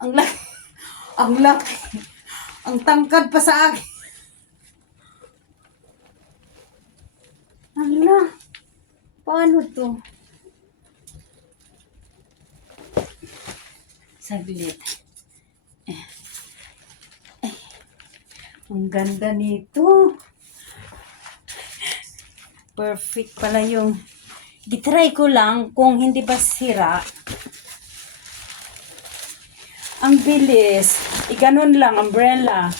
Ang laki. Ang laki. Ang tangkad pa sa akin. Hala. Paano to? Saglit. Ang ganda nito. Perfect pala yung... Gitry ko lang kung hindi ba sira. Ang bilis. Iganon lang, umbrella.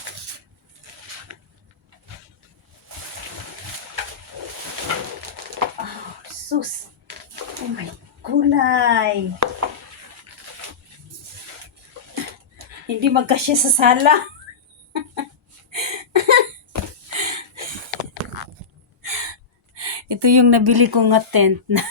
Oh, sus. Oh my kulay. Hindi magkasya sa sala. Ito yung nabili ko nga tent na.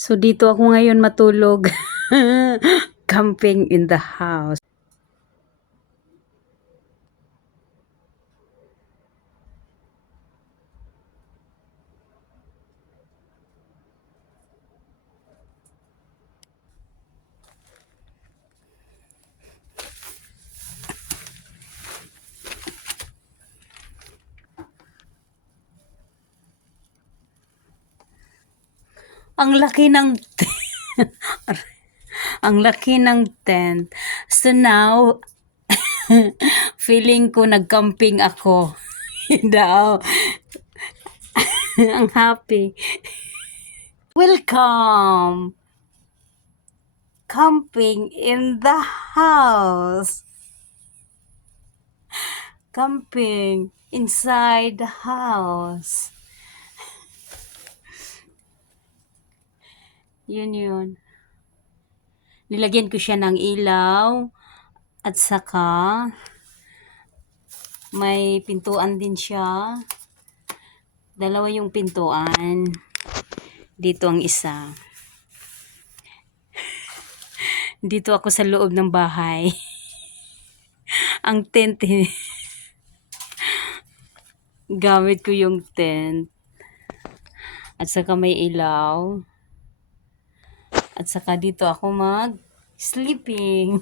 So dito ako ngayon matulog. Camping in the house. Ang laki ng ang laki ng tent. So now, feeling ko nag-camping ako. Daw. Ang happy. Welcome! Camping in the house. Camping inside the house. Yun. Nilagyan ko siya ng ilaw at saka may pintuan din siya. Dalawa yung pintuan. Dito ang isa. Dito ako sa loob ng bahay. Ang tent. Gamit ko yung tent. At saka may ilaw. At saka dito ako mag-sleeping.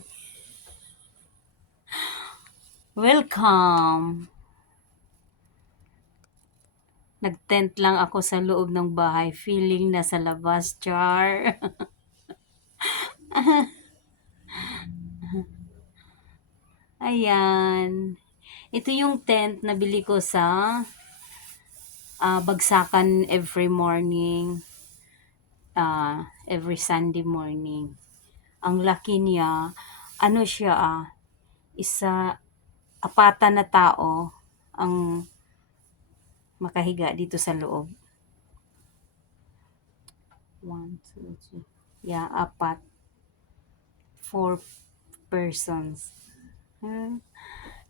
Welcome! Nag-tent lang ako sa loob ng bahay. Feeling na sa labas, char. Ayan. Ito yung tent na bili ko sa Bagsakan every morning. Every Sunday morning. Ang laki niya. Ano siya apatan na tao ang makahiga dito sa loob. 1, 2, 3. Yeah, 4 persons.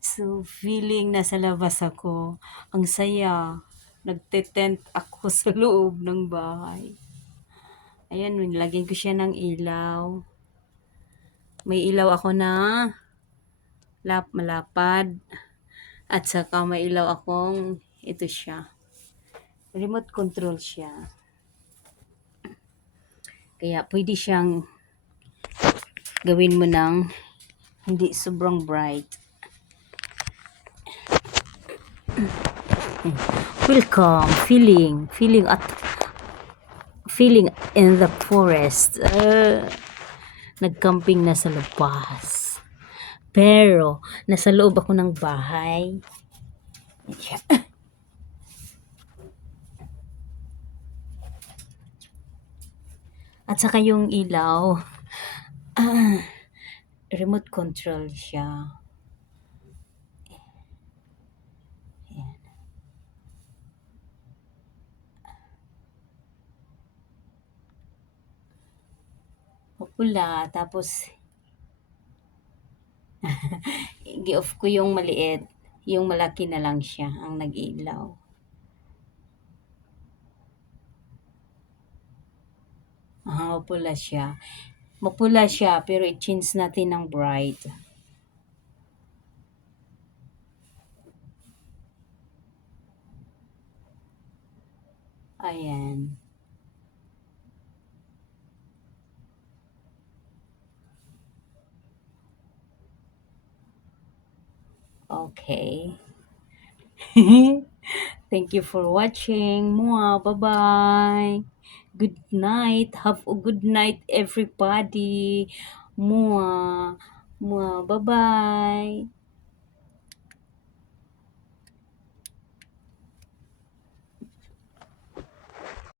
So, feeling nasa labas ako. Ang saya. Nagte-tent ako sa loob ng bahay. Ayan, nilagyan ko siya ng ilaw. May ilaw ako na malapad. At saka may ilaw akong ito siya. Remote control siya. Kaya pwede siyang gawin mo ng hindi sobrang bright. Welcome, feeling in the forest. Nagcamping na sa labas. Pero nasa loob ako ng bahay. At saka yung ilaw, remote control siya. Pula, tapos I-off ko yung maliit. Yung malaki na lang siya ang nag-ilaw. Mapula siya. Mapula siya, pero i-change natin ng bright. Ayan. Okay. Thank you for watching. Mwah. Bye-bye. Good night. Have a good night, everybody. Mwah. Mwah. Bye-bye.